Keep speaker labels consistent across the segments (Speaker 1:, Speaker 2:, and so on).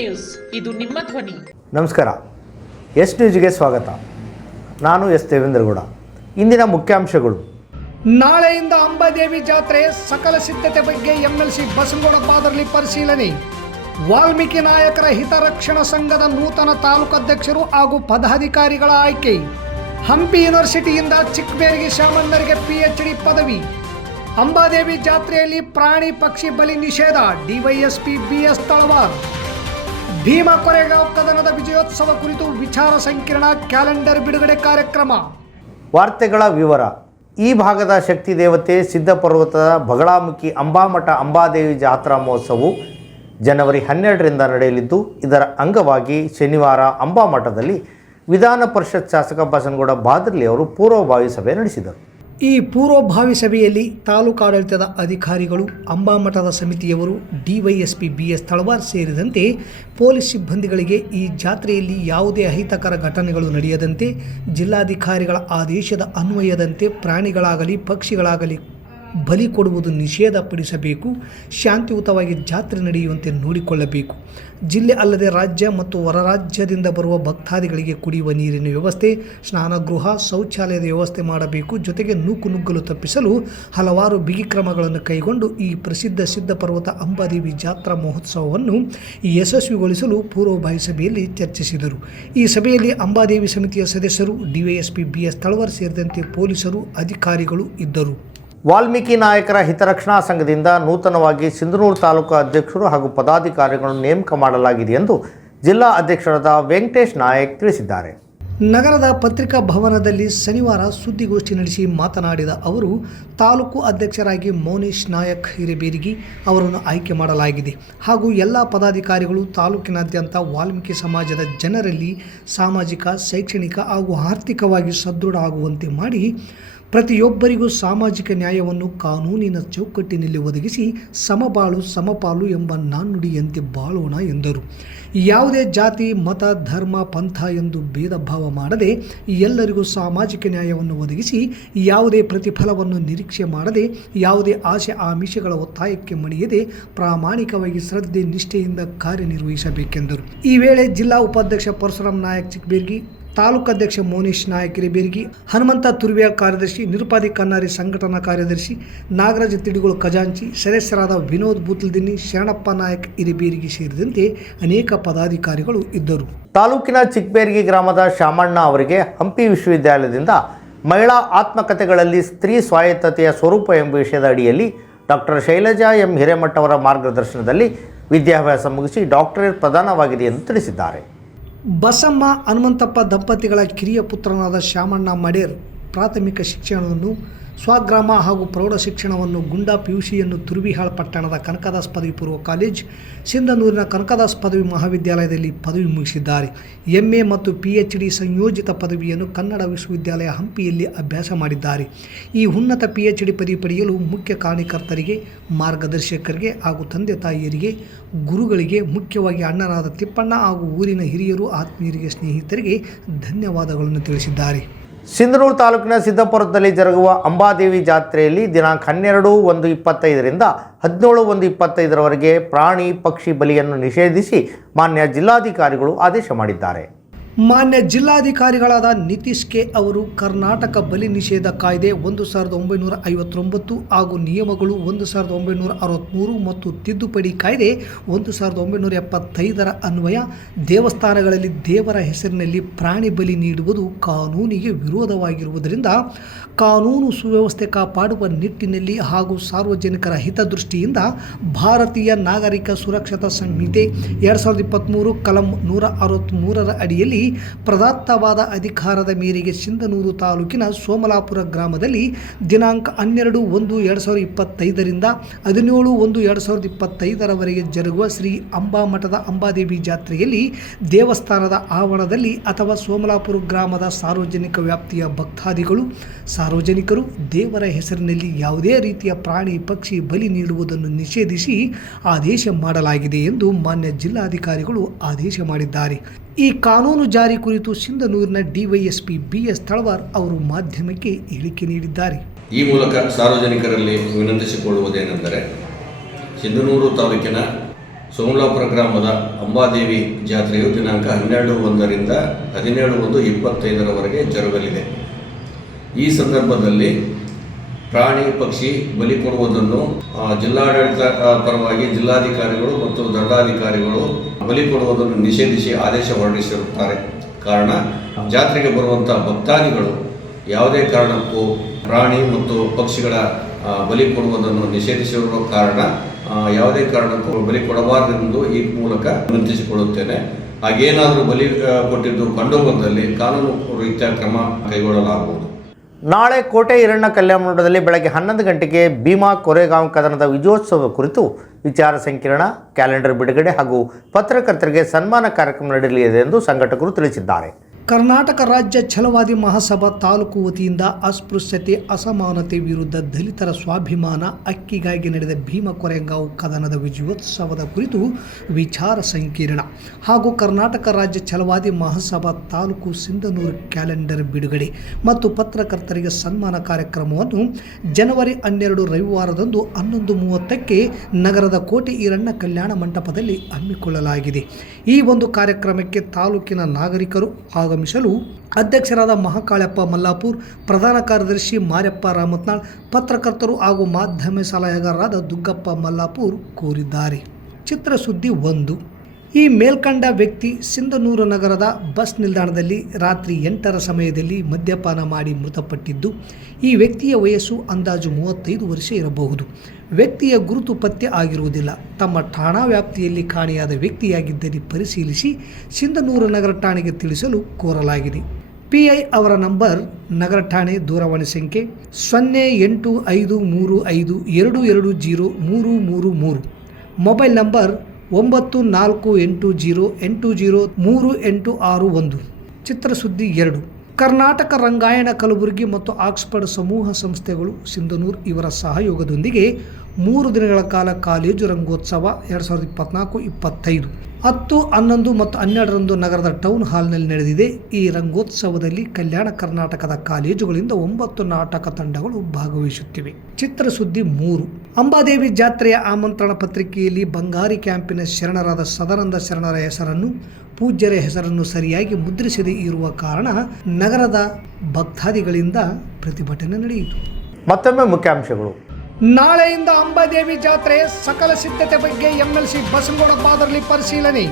Speaker 1: News. ಇದು ನಿಮ್ಮ ಧ್ವನಿ.
Speaker 2: ನಮಸ್ಕಾರ. ಎಸ್ ನ್ಯೂಸ್ಗೆ ಸ್ವಾಗತ. ನಾನು ಎಸ್ ದೇವೇಂದ್ರಗೌಡ. ಇಂದಿನ ಮುಖ್ಯಾಂಶಗಳು.
Speaker 3: ನಾಳೆಯಿಂದ ಅಂಬಾದೇವಿ ಜಾತ್ರೆ ಸಕಲ ಸಿದ್ಧತೆ ಬಗ್ಗೆ ಎಂಎಲ್ಸಿ ಬಸನಗೌಡ ಬಾದರ್ಲಿ ಪರಿಶೀಲನೆ. ವಾಲ್ಮೀಕಿ ನಾಯಕರ ಹಿತರಕ್ಷಣಾ ಸಂಘದ ನೂತನ ತಾಲೂಕು ಅಧ್ಯಕ್ಷರು ಹಾಗೂ ಪದಾಧಿಕಾರಿಗಳ ಆಯ್ಕೆ. ಹಂಪಿ ಯೂನಿವರ್ಸಿಟಿಯಿಂದ ಚಿಕ್ಕಬೇರಿಗೆ ಶಾಮಣ್ಣರಿಗೆ ಪಿಎಚ್ಡಿ ಪದವಿ. ಅಂಬಾದೇವಿ ಜಾತ್ರೆಯಲ್ಲಿ ಪ್ರಾಣಿ ಪಕ್ಷಿ ಬಲಿ ನಿಷೇಧ. DYSP BS Talawar. Bima Koregaon ಕದನದ ವಿಜಯೋತ್ಸವ ಕುರಿತು ವಿಚಾರ ಸಂಕಿರಣ, ಕ್ಯಾಲೆಂಡರ್ ಬಿಡುಗಡೆ ಕಾರ್ಯಕ್ರಮ.
Speaker 2: ವಾರ್ತೆಗಳ ವಿವರ. ಈ ಭಾಗದ ಶಕ್ತಿ ದೇವತೆ ಸಿದ್ಧಪರ್ವತದ ಬಗಳಾಮುಖಿ ಅಂಬಾಮಠ ಅಂಬಾದೇವಿ ಜಾತ್ರಾ ಮಹೋತ್ಸವವು ಜನವರಿ ಹನ್ನೆರಡರಿಂದ ನಡೆಯಲಿದ್ದು, ಇದರ ಅಂಗವಾಗಿ ಶನಿವಾರ ಅಂಬಾಮಠದಲ್ಲಿ ವಿಧಾನ ಪರಿಷತ್ ಶಾಸಕ ಬಸನಗೌಡ ಬಾದರ್ಲಿ ಅವರು ಪೂರ್ವಭಾವಿ ಸಭೆ ನಡೆಸಿದರು.
Speaker 3: ಈ ಪೂರ್ವಭಾವಿ ಸಭೆಯಲ್ಲಿ ತಾಲೂಕಾಡಳಿತದ ಅಧಿಕಾರಿಗಳು ಅಂಬಾಮಠದ ಸಮಿತಿಯವರು, ಡಿವೈಎಸ್ಪಿ ಬಿ ಎಸ್ ತಳವಾರ್ ಸೇರಿದಂತೆ ಪೊಲೀಸ್ ಸಿಬ್ಬಂದಿಗಳಿಗೆ ಈ ಜಾತ್ರೆಯಲ್ಲಿ ಯಾವುದೇ ಅಹಿತಕರ ಘಟನೆಗಳು ನಡೆಯದಂತೆ, ಜಿಲ್ಲಾಧಿಕಾರಿಗಳ ಆದೇಶದ ಅನ್ವಯದಂತೆ ಪ್ರಾಣಿಗಳಾಗಲಿ, ಪಕ್ಷಿಗಳಾಗಲಿ ಬಲಿ ಕೊಡುವುದು ನಿಷೇಧಪಡಿಸಬೇಕು, ಶಾಂತಿಯುತವಾಗಿ ಜಾತ್ರೆ ನಡೆಯುವಂತೆ ನೋಡಿಕೊಳ್ಳಬೇಕು. ಜಿಲ್ಲೆ ಅಲ್ಲದೆ ರಾಜ್ಯ ಮತ್ತು ಹೊರರಾಜ್ಯದಿಂದ ಬರುವ ಭಕ್ತಾದಿಗಳಿಗೆ ಕುಡಿಯುವ ನೀರಿನ ವ್ಯವಸ್ಥೆ, ಸ್ನಾನಗೃಹ, ಶೌಚಾಲಯದ ವ್ಯವಸ್ಥೆ ಮಾಡಬೇಕು. ಜೊತೆಗೆ ನೂಕು ನುಗ್ಗಲು ತಪ್ಪಿಸಲು ಹಲವಾರು ಬಿಗಿ ಕ್ರಮಗಳನ್ನು ಕೈಗೊಂಡು ಈ ಪ್ರಸಿದ್ಧ ಸಿದ್ಧಪರ್ವತ ಅಂಬಾದೇವಿ ಜಾತ್ರಾ ಮಹೋತ್ಸವವನ್ನು ಯಶಸ್ವಿಗೊಳಿಸಲು ಪೂರ್ವಭಾವಿ ಸಭೆಯಲ್ಲಿ ಚರ್ಚಿಸಿದರು. ಈ ಸಭೆಯಲ್ಲಿ ಅಂಬಾದೇವಿ ಸಮಿತಿಯ ಸದಸ್ಯರು, ಡಿವೈಎಸ್ಪಿ ಬಿ ಎಸ್ ತಳವರ್ ಸೇರಿದಂತೆ ಪೊಲೀಸರು, ಅಧಿಕಾರಿಗಳು ಇದ್ದರು.
Speaker 2: ವಾಲ್ಮೀಕಿ ನಾಯಕರ ಹಿತರಕ್ಷಣಾ ಸಂಘದಿಂದ ನೂತನವಾಗಿ ಸಿಂಧನೂರು ತಾಲೂಕು ಅಧ್ಯಕ್ಷರು ಹಾಗೂ ಪದಾಧಿಕಾರಿಗಳನ್ನು ನೇಮಕ ಮಾಡಲಾಗಿದೆ ಎಂದು ಜಿಲ್ಲಾ ಅಧ್ಯಕ್ಷರಾದ ವೆಂಕಟೇಶ್ ನಾಯಕ್ ತಿಳಿಸಿದ್ದಾರೆ.
Speaker 3: ನಗರದ ಪತ್ರಿಕಾ ಭವನದಲ್ಲಿ ಶನಿವಾರ ಸುದ್ದಿಗೋಷ್ಠಿ ನಡೆಸಿ ಮಾತನಾಡಿದ ಅವರು, ತಾಲೂಕು ಅಧ್ಯಕ್ಷರಾಗಿ ಮೌನೇಶ್ ನಾಯಕ್ ಹಿರೇಬೇರಿಗಿ ಅವರನ್ನು ಆಯ್ಕೆ ಮಾಡಲಾಗಿದೆ. ಹಾಗೂ ಎಲ್ಲ ಪದಾಧಿಕಾರಿಗಳು ತಾಲೂಕಿನಾದ್ಯಂತ ವಾಲ್ಮೀಕಿ ಸಮಾಜದ ಜನರಲ್ಲಿ ಸಾಮಾಜಿಕ, ಶೈಕ್ಷಣಿಕ ಹಾಗೂ ಆರ್ಥಿಕವಾಗಿ ಸದೃಢ ಆಗುವಂತೆ ಮಾಡಿ ಪ್ರತಿಯೊಬ್ಬರಿಗೂ ಸಾಮಾಜಿಕ ನ್ಯಾಯವನ್ನು ಕಾನೂನಿನ ಚೌಕಟ್ಟಿನಲ್ಲಿ ಒದಗಿಸಿ ಸಮಬಾಳು, ಸಮಪಾಲು ಎಂಬ ನಾಣ್ಣುಡಿಯಂತೆ ಬಾಳೋಣ ಎಂದರು. ಯಾವುದೇ ಜಾತಿ, ಮತ, ಧರ್ಮ, ಪಂಥ ಎಂದು ಭೇದ ಭಾವ ಮಾಡದೆ ಎಲ್ಲರಿಗೂ ಸಾಮಾಜಿಕ ನ್ಯಾಯವನ್ನು ಒದಗಿಸಿ ಯಾವುದೇ ಪ್ರತಿಫಲವನ್ನು ನಿರೀಕ್ಷೆ ಮಾಡದೆ ಯಾವುದೇ ಆಶೆ ಆಮಿಷಗಳ ಒತ್ತಾಯಕ್ಕೆ ಮಣಿಯದೆ ಪ್ರಾಮಾಣಿಕವಾಗಿ ಶ್ರದ್ಧೆ, ನಿಷ್ಠೆಯಿಂದ ಕಾರ್ಯನಿರ್ವಹಿಸಬೇಕೆಂದರು. ಈ ವೇಳೆ ಜಿಲ್ಲಾ ಉಪಾಧ್ಯಕ್ಷ ಪರಶುರಾಮ್ ನಾಯಕ್ ಚಿಕ್ಕಬೇರ್ಗಿ ತಾಲೂಕು ಅಧ್ಯಕ್ಷ ಮೋನೀಶ್ ನಾಯಕ್ ಹಿರೇಬೇರ್ಗಿ ಹನುಮಂತ ತುರ್ವಿಯ ಕಾರ್ಯದರ್ಶಿ, ನಿರುಪಾದಿ ಕನ್ನಾರಿ ಸಂಘಟನಾ ಕಾರ್ಯದರ್ಶಿ, ನಾಗರಾಜ ತಿಡಿಗಳು ಖಜಾಂಚಿ, ಸದಸ್ಯರಾದ ವಿನೋದ್ ಬೂತ್ಲದಿನ್ನಿ, ಶರಣಪ್ಪ ನಾಯಕ್ ಇರಿಬೀರಿಗಿ ಸೇರಿದಂತೆ ಅನೇಕ ಪದಾಧಿಕಾರಿಗಳು ಇದ್ದರು.
Speaker 2: ತಾಲೂಕಿನ ಚಿಕ್ಕಬೇರ್ಗಿ ಗ್ರಾಮದ ಶಾಮಣ್ಣ ಅವರಿಗೆ ಹಂಪಿ ವಿಶ್ವವಿದ್ಯಾಲಯದಿಂದ ಮಹಿಳಾ ಆತ್ಮಕಥೆಗಳಲ್ಲಿ ಸ್ತ್ರೀ ಸ್ವಾಯತ್ತತೆಯ ಸ್ವರೂಪ ಎಂಬ ವಿಷಯದ ಅಡಿಯಲ್ಲಿ ಡಾಕ್ಟರ್ ಶೈಲಜಾ ಎಂ ಹಿರೇಮಠ ಅವರ ಮಾರ್ಗದರ್ಶನದಲ್ಲಿ ವಿದ್ಯಾಭ್ಯಾಸ ಮುಗಿಸಿ ಡಾಕ್ಟರೇಟ್ ಪ್ರದಾನವಾಗಿದೆ ಎಂದು ತಿಳಿಸಿದ್ದಾರೆ.
Speaker 3: ಬಸಮ್ಮ ಹನುಮಂತಪ್ಪ ದಂಪತಿಗಳ ಕಿರಿಯ ಪುತ್ರನಾದ ಶ್ಯಾಮಣ್ಣ ಮಡೇರ್ ಪ್ರಾಥಮಿಕ ಶಿಕ್ಷಣವನ್ನು ಸ್ವಗ್ರಾಮ ಹಾಗೂ ಪ್ರೌಢ ಶಿಕ್ಷಣವನ್ನು ಗುಂಡಾ ಪಿಯುಸಿಯನ್ನು ತುರ್ವಿಹಾಳ್ ಪಟ್ಟಣದ ಕನಕದಾಸ್ ಪದವಿ ಪೂರ್ವ ಕಾಲೇಜ್, ಸಿಂಧನೂರಿನ ಕನಕದಾಸ್ ಪದವಿ ಮಹಾವಿದ್ಯಾಲಯದಲ್ಲಿ ಪದವಿ ಮುಗಿಸಿದ್ದಾರೆ. ಎಂಎ ಮತ್ತು ಪಿ ಎಚ್ ಡಿ ಸಂಯೋಜಿತ ಪದವಿಯನ್ನು ಕನ್ನಡ ವಿಶ್ವವಿದ್ಯಾಲಯ ಹಂಪಿಯಲ್ಲಿ ಅಭ್ಯಾಸ ಮಾಡಿದ್ದಾರೆ. ಈ ಉನ್ನತ ಪಿ ಎಚ್ ಡಿ ಪದವಿ ಪಡೆಯಲು ಮುಖ್ಯ ಕಾರ್ಯಕರ್ತರಿಗೆ, ಮಾರ್ಗದರ್ಶಕರಿಗೆ ಹಾಗೂ ತಂದೆ ತಾಯಿಯರಿಗೆ, ಗುರುಗಳಿಗೆ ಮುಖ್ಯವಾಗಿ ಅಣ್ಣನಾದ ತಿಪ್ಪಣ್ಣ ಹಾಗೂ ಊರಿನ ಹಿರಿಯರು ಆತ್ಮೀಯರಿಗೆ, ಸ್ನೇಹಿತರಿಗೆ ಧನ್ಯವಾದಗಳನ್ನು ತಿಳಿಸಿದ್ದಾರೆ.
Speaker 2: ಸಿಂಧನೂರು ತಾಲೂಕಿನ ಸಿದ್ದಪುರದಲ್ಲಿ ಜರುಗುವ ಅಂಬಾದೇವಿ ಜಾತ್ರೆಯಲ್ಲಿ ದಿನಾಂಕ ಹನ್ನೆರಡು, ಒಂದು ಇಪ್ಪತ್ತೈದರಿಂದ ಹದಿನೇಳು, ಒಂದು ಇಪ್ಪತ್ತೈದರವರೆಗೆ ಪ್ರಾಣಿ ಪಕ್ಷಿ ಬಲಿಯನ್ನು ನಿಷೇಧಿಸಿ ಮಾನ್ಯ ಜಿಲ್ಲಾಧಿಕಾರಿಗಳು ಆದೇಶ ಮಾಡಿದ್ದಾರೆ.
Speaker 3: ಮಾನ್ಯ ಜಿಲ್ಲಾಧಿಕಾರಿಗಳಾದ ನಿತೀಶ್ ಕೆ ಅವರು ಕರ್ನಾಟಕ ಬಲಿ ನಿಷೇಧ ಕಾಯ್ದೆ ಒಂದು ಸಾವಿರದ ಒಂಬೈನೂರ ಐವತ್ತೊಂಬತ್ತು ಹಾಗೂ ನಿಯಮಗಳು ಒಂದು ಸಾವಿರದ ಒಂಬೈನೂರ ಅರವತ್ತ್ಮೂರು ಮತ್ತು ತಿದ್ದುಪಡಿ ಕಾಯ್ದೆ ಒಂದು ಸಾವಿರದ ಒಂಬೈನೂರ ಎಪ್ಪತ್ತೈದರ ಅನ್ವಯ, ದೇವಸ್ಥಾನಗಳಲ್ಲಿ ದೇವರ ಹೆಸರಿನಲ್ಲಿ ಪ್ರಾಣಿ ಬಲಿ ನೀಡುವುದು ಕಾನೂನಿಗೆ ವಿರೋಧವಾಗಿರುವುದರಿಂದ ಕಾನೂನು ಸುವ್ಯವಸ್ಥೆ ಕಾಪಾಡುವ ನಿಟ್ಟಿನಲ್ಲಿ ಹಾಗೂ ಸಾರ್ವಜನಿಕರ ಹಿತದೃಷ್ಟಿಯಿಂದ ಭಾರತೀಯ ನಾಗರಿಕ ಸುರಕ್ಷತಾ ಸಂಹಿತೆ ಎರಡು ಸಾವಿರದ ಇಪ್ಪತ್ತ್ಮೂರು, ಕಲಂ ನೂರ ಅರವತ್ತ್ಮೂರರ ಅಡಿಯಲ್ಲಿ ಪ್ರದತ್ತವಾದ ಅಧಿಕಾರದ ಮೇರೆಗೆ ಸಿಂಧನೂರು ತಾಲೂಕಿನ ಸೋಮಲಾಪುರ ಗ್ರಾಮದಲ್ಲಿ ದಿನಾಂಕ ಹನ್ನೆರಡು ಒಂದು ಎರಡು ಸಾವಿರದ ಇಪ್ಪತ್ತೈದರಿಂದ ಹದಿನೇಳು ಒಂದು ಎರಡು ಸಾವಿರದ ಇಪ್ಪತ್ತೈದರವರೆಗೆ ಜರುಗುವ ಶ್ರೀ ಅಂಬಾ ಮಠದ ಅಂಬಾದೇವಿ ಜಾತ್ರೆಯಲ್ಲಿ ದೇವಸ್ಥಾನದ ಆವರಣದಲ್ಲಿ ಅಥವಾ ಸೋಮಲಾಪುರ ಗ್ರಾಮದ ಸಾರ್ವಜನಿಕ ವ್ಯಾಪ್ತಿಯ ಭಕ್ತಾದಿಗಳು, ಸಾರ್ವಜನಿಕರು ದೇವರ ಹೆಸರಿನಲ್ಲಿ ಯಾವುದೇ ರೀತಿಯ ಪ್ರಾಣಿ, ಪಕ್ಷಿ, ಬಲಿ ನೀಡುವುದನ್ನು ನಿಷೇಧಿಸಿ ಆದೇಶ ಮಾಡಲಾಗಿದೆ ಎಂದು ಮಾನ್ಯ ಜಿಲ್ಲಾಧಿಕಾರಿಗಳು ಆದೇಶ ಮಾಡಿದ್ದಾರೆ. ಈ ಕಾನೂನು ಜಾರಿ ಕುರಿತು ಸಿಂಧನೂರಿನ ಡಿವೈಎಸ್ಪಿ ಬಿ ಎಸ್ ತಳವಾರ್ ಅವರು ಮಾಧ್ಯಮಕ್ಕೆ ಹೇಳಿಕೆ ನೀಡಿದ್ದಾರೆ.
Speaker 4: ಈ ಮೂಲಕ ಸಾರ್ವಜನಿಕರಲ್ಲಿ ವಿನಂತಿಸಿಕೊಳ್ಳುವುದೇನೆಂದರೆ, ಸಿಂಧನೂರು ತಾಲೂಕಿನ
Speaker 1: ಸೋಮಲಾಪುರ ಗ್ರಾಮದ ಅಂಬಾದೇವಿ ಜಾತ್ರೆಯು ದಿನಾಂಕ ಹನ್ನೆರಡು ಒಂದರಿಂದ ಹದಿನೇಳು ಒಂದು ಇಪ್ಪತ್ತೈದರವರೆಗೆ ಜರುಗಲಿದೆ. ಈ ಸಂದರ್ಭದಲ್ಲಿ ಪ್ರಾಣಿ ಪಕ್ಷಿ ಬಲಿ ಕೊಡುವುದನ್ನು ಜಿಲ್ಲಾಡಳಿತ ಪರವಾಗಿ ಜಿಲ್ಲಾಧಿಕಾರಿಗಳು ಮತ್ತು ದಂಡಾಧಿಕಾರಿಗಳು ಬಲಿ ಕೊಡುವುದನ್ನು ನಿಷೇಧಿಸಿ ಆದೇಶ ಹೊರಡಿಸಿರುತ್ತಾರೆ. ಕಾರಣ, ಜಾತ್ರೆಗೆ ಬರುವಂಥ ಭಕ್ತಾದಿಗಳು ಯಾವುದೇ ಕಾರಣಕ್ಕೂ ಪ್ರಾಣಿ ಮತ್ತು ಪಕ್ಷಿಗಳ ಬಲಿ ಕೊಡುವುದನ್ನು ನಿಷೇಧಿಸಿರುವ ಕಾರಣ ಯಾವುದೇ ಕಾರಣಕ್ಕೂ ಬಲಿ ಕೊಡಬಾರದೆಂದು ಈ ಮೂಲಕ ವಿನಂತಿಸಿಕೊಳ್ಳುತ್ತೇನೆ. ಹಾಗೇನಾದರೂ ಬಲಿ ಕೊಟ್ಟಿದ್ದು ಕಂಡು ಬಂದಲ್ಲಿ ಕಾನೂನು ರೀತ್ಯ ಕ್ರಮ ಕೈಗೊಳ್ಳಲಾಗುವುದು.
Speaker 2: ನಾಳೆ ಕೋಟೆ ಹಿರಣ್ಣ ಕಲ್ಯಾಣ ಮಂಟಪದಲ್ಲಿ ಬೆಳಗ್ಗೆ ಹನ್ನೊಂದು ಗಂಟೆಗೆ ಭೀಮಾ ಕೊರೆಗಾಂವ್ ಕದನದ ವಿಜಯೋತ್ಸವ ಕುರಿತು ವಿಚಾರ ಸಂಕಿರಣ, ಕ್ಯಾಲೆಂಡರ್ ಬಿಡುಗಡೆ ಹಾಗೂ ಪತ್ರಕರ್ತರಿಗೆ ಸನ್ಮಾನ ಕಾರ್ಯಕ್ರಮ ನಡೆಯಲಿದೆ ಎಂದು ಸಂಘಟಕರು ತಿಳಿಸಿದ್ದಾರೆ.
Speaker 3: ಕರ್ನಾಟಕ ರಾಜ್ಯ ಛಲವಾದಿ ಮಹಾಸಭಾ ತಾಲೂಕು ವತಿಯಿಂದ ಅಸ್ಪೃಶ್ಯತೆ, ಅಸಮಾನತೆ ವಿರುದ್ಧ ದಲಿತರ ಸ್ವಾಭಿಮಾನ, ಅಕ್ಕಿಗಾಗಿ ನಡೆದ ಭೀಮ ಕೊರೆಂಗಾವ್ ಕದನದ ವಿಜಯೋತ್ಸವದ ಕುರಿತು ವಿಚಾರ ಸಂಕಿರಣ. ಹಾಗೂ ಕರ್ನಾಟಕ ರಾಜ್ಯ ಛಲವಾದಿ ಮಹಾಸಭಾ ತಾಲೂಕು ಸಿಂಧನೂರು ಕ್ಯಾಲೆಂಡರ್ ಬಿಡುಗಡೆ ಮತ್ತು ಪತ್ರಕರ್ತರಿಗೆ ಸನ್ಮಾನ ಕಾರ್ಯಕ್ರಮವನ್ನು ಜನವರಿ ಹನ್ನೆರಡು ರವಿವಾರದಂದು ಹನ್ನೊಂದು ಮೂವತ್ತಕ್ಕೆ ನಗರದ ಕೋಟೆ ಈರಣ್ಣ ಕಲ್ಯಾಣ ಮಂಟಪದಲ್ಲಿ ಹಮ್ಮಿಕೊಳ್ಳಲಾಗಿದೆ. ಈ ಒಂದು ಕಾರ್ಯಕ್ರಮಕ್ಕೆ ತಾಲೂಕಿನ ನಾಗರಿಕರು ಆಗಮಿಸಲು ಅಧ್ಯಕ್ಷರಾದ ಮಹಾಕಾಳಪ್ಪ ಮಲ್ಲಾಪುರ್, ಪ್ರಧಾನ ಕಾರ್ಯದರ್ಶಿ ಮಾರ್ಯಪ್ಪ ರಾಮತ್ನಾಳ್, ಪತ್ರಕರ್ತರು ಹಾಗೂ ಮಾಧ್ಯಮ ಸಲಹೆಗಾರರಾದ ದುಗ್ಗಪ್ಪ ಮಲ್ಲಾಪುರ್ ಕೋರಿದ್ದಾರೆ. ಚಿತ್ರಸುದ್ದಿ ಒಂದು. ಈ ಮೇಲ್ಕಂಡ ವ್ಯಕ್ತಿ ಸಿಂಧನೂರು ನಗರದ ಬಸ್ ನಿಲ್ದಾಣದಲ್ಲಿ ರಾತ್ರಿ ಎಂಟರ ಸಮಯದಲ್ಲಿ ಮದ್ಯಪಾನ ಮಾಡಿ ಮೃತಪಟ್ಟಿದ್ದು, ಈ ವ್ಯಕ್ತಿಯ ವಯಸ್ಸು ಅಂದಾಜು ಮೂವತ್ತೈದು ವರ್ಷ ಇರಬಹುದು. ವ್ಯಕ್ತಿಯ ಗುರುತು ಪತ್ತೆ ಆಗಿರುವುದಿಲ್ಲ. ತಮ್ಮ ಠಾಣಾ ವ್ಯಾಪ್ತಿಯಲ್ಲಿ ಕಾಣೆಯಾದ ವ್ಯಕ್ತಿಯಾಗಿದ್ದಲ್ಲಿ ಪರಿಶೀಲಿಸಿ ಸಿಂಧನೂರು ನಗರ ಠಾಣೆಗೆ ತಿಳಿಸಲು ಕೋರಲಾಗಿದೆ. ಪಿಐ ಅವರ ನಂಬರ್, ನಗರ ಠಾಣೆ ದೂರವಾಣಿ ಸಂಖ್ಯೆ ಸೊನ್ನೆ ಎಂಟು ಐದು ಮೂರು ಐದು ಎರಡು ಎರಡು ಜೀರೋ ಮೂರು ಮೂರು ಮೂರು. ಮೊಬೈಲ್ ನಂಬರ್ ಒಂಬತ್ತು ನಾಲ್ಕು ಎಂಟು ಜೀರೋ ಎಂಟು ಜೀರೋ ಮೂರು ಎಂಟು ಆರು ಒಂದು. ಚಿತ್ರಸುದ್ದಿ ಎರಡು. ಕರ್ನಾಟಕ ರಂಗಾಯಣ ಕಲಬುರಗಿ ಮತ್ತು ಆಕ್ಸ್ಫರ್ಡ್ ಸಮೂಹ ಸಂಸ್ಥೆಗಳು ಸಿಂಧನೂರ್ ಇವರ ಸಹಯೋಗದೊಂದಿಗೆ ಮೂರು ದಿನಗಳ ಕಾಲ ಕಾಲೇಜು ರಂಗೋತ್ಸವ ಎರಡು ಸಾವಿರದ ಇಪ್ಪತ್ನಾಲ್ಕು, ಇಪ್ಪತ್ತೈದು. ಹತ್ತು, ಹನ್ನೊಂದು ಮತ್ತು ಹನ್ನೆರಡರಂದು ನಗರದ ಟೌನ್ ಹಾಲ್ನಲ್ಲಿ ನಡೆದಿದೆ ಈ ರಂಗೋತ್ಸವದಲ್ಲಿ ಕಲ್ಯಾಣ ಕರ್ನಾಟಕದ ಕಾಲೇಜುಗಳಿಂದ ಒಂಬತ್ತು ನಾಟಕ ತಂಡಗಳು ಭಾಗವಹಿಸುತ್ತಿವೆ. ಚಿತ್ರಸುದ್ದಿ ಮೂರು. ಅಂಬಾದೇವಿ ಜಾತ್ರೆಯ ಆಮಂತ್ರಣ ಪತ್ರಿಕೆಯಲ್ಲಿ ಬಂಗಾರಿ ಕ್ಯಾಂಪಿನ ಶರಣರಾದ ಸದಾನಂದ ಶರಣರ ಹೆಸರನ್ನು, ಪೂಜ್ಯರ ಹೆಸರನ್ನು ಸರಿಯಾಗಿ ಮುದ್ರಿಸದೇ ಇರುವ ಕಾರಣ ನಗರದ ಭಕ್ತಾದಿಗಳಿಂದ ಪ್ರತಿಭಟನೆ ನಡೆಯಿತು.
Speaker 2: ಮತ್ತೊಮ್ಮೆ ಮುಖ್ಯಾಂಶಗಳು.
Speaker 3: ನಾಳೆಯಿಂದ ಅಂಬಾದೇವಿ ಜಾತ್ರೆ ಸಕಲ ಸಿದ್ಧತೆ ಬಗ್ಗೆ ಎಂಎಲ್ಸಿ ಬಸನಗೌಡ ಬಾದರ್ಲಿ ಪರಿಶೀಲನೆ.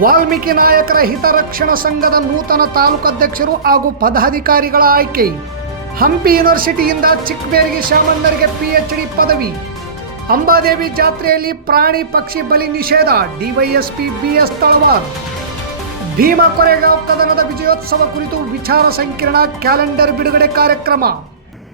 Speaker 3: ವಾಲ್ಮೀಕಿ ನಾಯಕರ ಹಿತರಕ್ಷಣಾ ಸಂಘದ ನೂತನ ತಾಲೂಕು ಅಧ್ಯಕ್ಷರು ಹಾಗೂ ಪದಾಧಿಕಾರಿಗಳ ಆಯ್ಕೆ. ಹಂಪಿ ಯೂನಿವರ್ಸಿಟಿಯಿಂದ ಚಿಕ್ಕಬೇರಿಗೆ ಶಾಮಣ್ಣರಿಗೆ ಪಿಎಚ್ಡಿ ಪದವಿ. ಅಂಬಾದೇವಿ ಜಾತ್ರೆಯಲ್ಲಿ ಪ್ರಾಣಿ ಪಕ್ಷಿ ಬಲಿ ನಿಷೇಧ, ಡಿವೈಎಸ್ಪಿ ಬಿಎಸ್ ತಳವಾರ್. ಭೀಮಾ ಕೊರೆಗಾಂವ್ ಕದನದ ವಿಜಯೋತ್ಸವ ಕುರಿತು ವಿಚಾರ ಸಂಕಿರಣ, ಕ್ಯಾಲೆಂಡರ್ ಬಿಡುಗಡೆ ಕಾರ್ಯಕ್ರಮ.